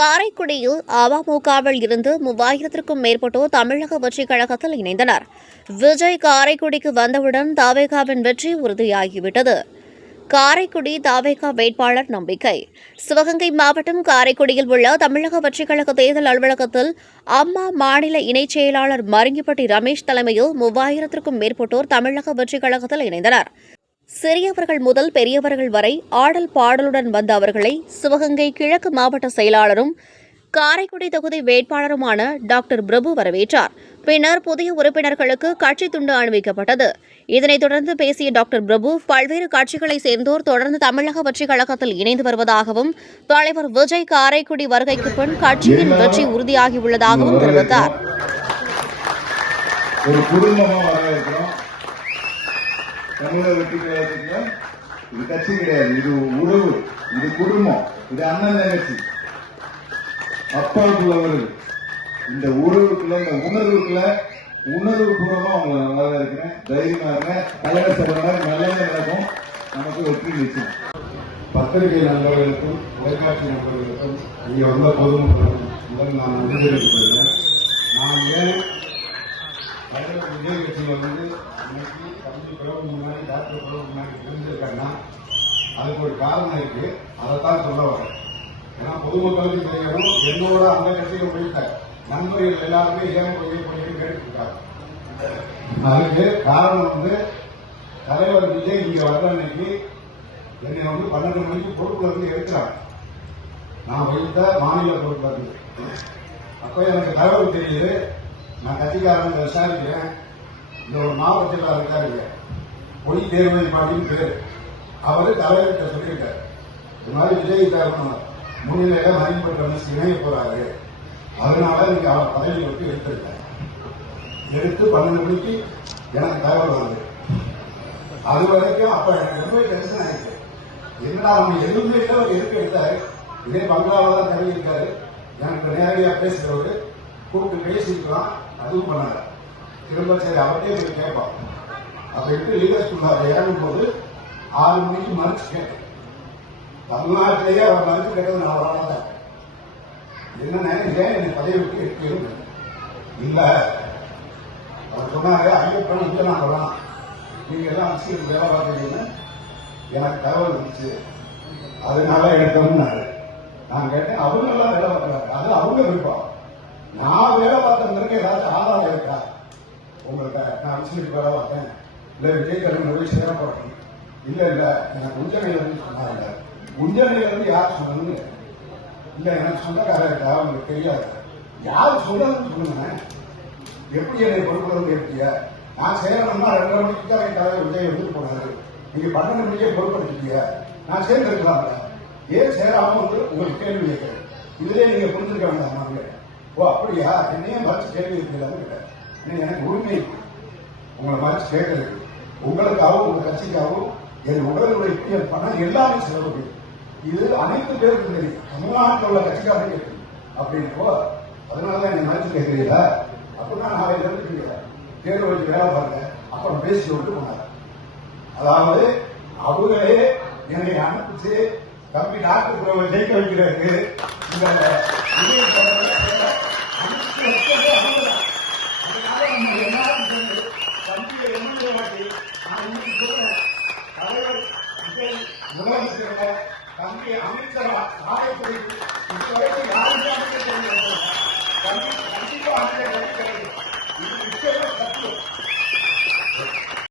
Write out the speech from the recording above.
காரைக்குடியில் அமமுகவில் இருந்து 3000க்கும் மேற்பட்டோர் தமிழக வெற்றிக் கழகத்தில் இணைந்தனர். விஜய் காரைக்குடிக்கு வந்தவுடன் தவேகாவின் வெற்றி உறுதியாகிவிட்டது. காரைக்குடி தவேகா வேட்பாளர் நம்பிக்கை. சிவகங்கை மாவட்டம் காரைக்குடியில் உள்ள தமிழக வெற்றிக் கழக தேர்தல் அலுவலகத்தில் அம்மா மாநில இணைச் செயலாளர் மருங்கிப்பட்டி ரமேஷ் தலைமையில் 3000க்கும் மேற்பட்டோர் தமிழக வெற்றிக் கழகத்தில் இணைந்தனர். சிறியவர்கள் முதல் பெரியவர்கள் வரை ஆடல் பாடலுடன் வந்த அவர்களை சிவகங்கை கிழக்கு மாவட்ட செயலாளரும் காரைக்குடி தொகுதி வேட்பாளருமான டாக்டர் பிரபு வரவேற்றார். பின்னர் புதிய உறுப்பினர்களுக்கு கட்சி துண்டு அணிவிக்கப்பட்டது. இதனைத் தொடர்ந்து பேசிய டாக்டர் பிரபு, பல்வேறு கட்சிகளைச் சேர்ந்தோர் தொடர்ந்து தமிழக வெற்றிக் கழகத்தில் இணைந்து வருவதாகவும், தலைவர் விஜய் காரைக்குடி வருகைக்கு பின் கட்சியின் வெற்றி உறுதியாகியுள்ளதாகவும் தெரிவித்தார். தமிழக வெற்றி கழகத்துக்கு இது கட்சி கிடையாது, இது உறவு, இது குடும்பம், இது அண்ணன் தங்கச்சி, அப்பாவுக்குள்ள உறவு. இந்த உறவுக்குள்ள, இந்த உணர்வுக்குள்ள உணர்வு பூர்வமா அவங்க நல்லா இருக்கிறேன், தைரியமா இருக்கேன். தலைவர் சொல்ற மாதிரி நல்லதே நடக்கும், நமக்கு வெற்றி நிச்சயம். பத்திரிகை நண்பர்களுக்கும் தொலைக்காட்சி நண்பர்களுக்கும் இங்க வந்த பொதுமக்களுக்கும் முதல் நான் நன்றி தெரிவித்துக் நான் ஏன் தலைவர் விஜய் கட்சியில் வந்து இன்னைக்கு தம்பி பிறகு முன்னாடி டாக்டர் பிறகு முன்னாடி தெரிஞ்சிருக்காங்கன்னா அதுக்கு ஒரு காரணம் இருக்கு. அதைத்தான் சொல்ல வரேன். ஏன்னா பொதுமக்களுக்கு தெரியணும், என்னோட அந்த கட்சியில் போயிட்ட நண்பர்கள் எல்லாருமே ஏன் போய் கேட்டுருக்காங்க. அதுக்கு காரணம் வந்து தலைவர் விஜய் இங்க வர்ற அன்னைக்கு என்னை வந்து 12 மணிக்கு பொறுப்புல இருந்து எடுக்கிறாங்க. நான் வைத்த மாநில பொறுப்புல இருந்து அப்ப எனக்கு தகவல் தெரியுது. நான் கட்சிக்காரங்க விசாரிக்கிறேன். இந்த ஒரு மாவட்டத்தில் இருக்காரு பொய் தேர்வை மாட்டின்னு பேரு. அவரு தலைவர்கிட்ட சொல்லியிருக்காரு, இந்த மாதிரி விஜய் தரணும் முன்னிலையில மதிப்பட்ட இணைய போறாரு, அதனால நீங்க அவர் பதவி விட்டு எடுத்திருக்காரு. எடுத்து 12 மணிக்கு எனக்கு தகவல் வந்து அது வரைக்கும் அப்ப எனக்கு ரொம்ப டென்ஷன் ஆயிடுச்சு. என்னடா நம்ம எதுவுமே இல்லை, அவர் எதுக்கு எடுத்தாரு, இதே பங்களாவில் தான் தள்ளி இருக்காரு. எனக்கு நேரடியா பேசுறவரு கூப்பிட்டு பேசிக்கலாம், அதுவும் பண்ணாங்க. திரும்ப சரி அவர்கிட்டே போய் கேட்பான். அப்ப எப்படி லீடர் ஸ்கூல்ல இறங்கும் போது 6 மணிக்கு மறுச்சு கேட்டேன். தமிழ்நாட்டிலேயே அவர் மறுச்சு கேட்டது நான் வரதான். என்ன ஏன் என்னை பதவி விட்டு எடுத்து இல்ல அவர் சொன்னாரு, ஐயப்பன் இங்க நான் வரலாம், நீங்க எல்லாம் அரசியல் வேலை பார்க்கறீங்கன்னு எனக்கு தகவல் இருந்துச்சு, அதனால எடுத்தோம்னாரு. நான் கேட்டேன், அவங்க எல்லாம் வேலை பார்க்கறாங்க, அது அவங்க விருப்பம். நான் வேலை பார்த்தவங்களுக்கு ஏதாச்சும் ஆதாரம் இருக்கா உங்களுக்கு? நான் அரசியலுக்கு வேலை பார்த்தேன், இல்ல விஜய் கல்வி போய் சேரப்படணும், இல்ல இல்ல எனக்கு உஞ்சநிலை இருந்து சொன்னாங்க. உஞ்சநிலை இருந்து யார் சொன்னதுன்னு இல்ல எனக்கு சொந்தக்காரர் இருக்கா, உங்களுக்கு தெரியாது. யார் சொன்னதுன்னு சொல்லுங்க. எப்படி என்னை பொறுப்பு எடுத்தீங்க? நான் சேரணும்னா 2:30 மணிக்கு தான் என் தலைவர் விஜய் வந்துட்டு போனாரு, நீங்க 12 மணிக்கே பொறுப்படுத்திட்டீங்க, நான் சேர்ந்துருக்கலாம்ல, ஏன் சேராம வந்து உங்களுக்கு கேள்வி கேட்கிறேன். இதுலயே நீங்க புரிஞ்சுக்க வேண்டாம். ஓ அப்படியா, என்னையே மறைச்சு கேள்வி இருக்கிறாங்க. எனக்கு உரிமை உங்களை மறைச்சு கேட்கறது. உங்களுக்காகவும் உங்க கட்சிக்காகவும் என் உடலுடைய பணம் எல்லாமே செலவு. இது அனைத்து பேருக்கும் தெரியும், தமிழ்நாட்டில் உள்ள கட்சிக்காரங்க தெரியும். அப்படின்றப்போ அதனாலதான் என்னை மறைச்சு கேட்கிறீங்களா? அப்படின்னா நாளைக்கு இருந்துக்கிறீங்க தேர்வு வச்சு வேலை பாருங்க, அப்புறம் பேசி விட்டு போனாங்க. அதாவது அவங்களே என்னை அனுப்பிச்சு தம்பி டாக்டர் ஜெயிக்க வைக்கிறாரு. முதலமைச்சர் தம்பி அமைச்சர் காரைக்குடி இதுவரைக்கும் யாருமே அமைச்சர் கண்டிப்பா அமைச்சர் இது நிச்சயமா சத்தியம்.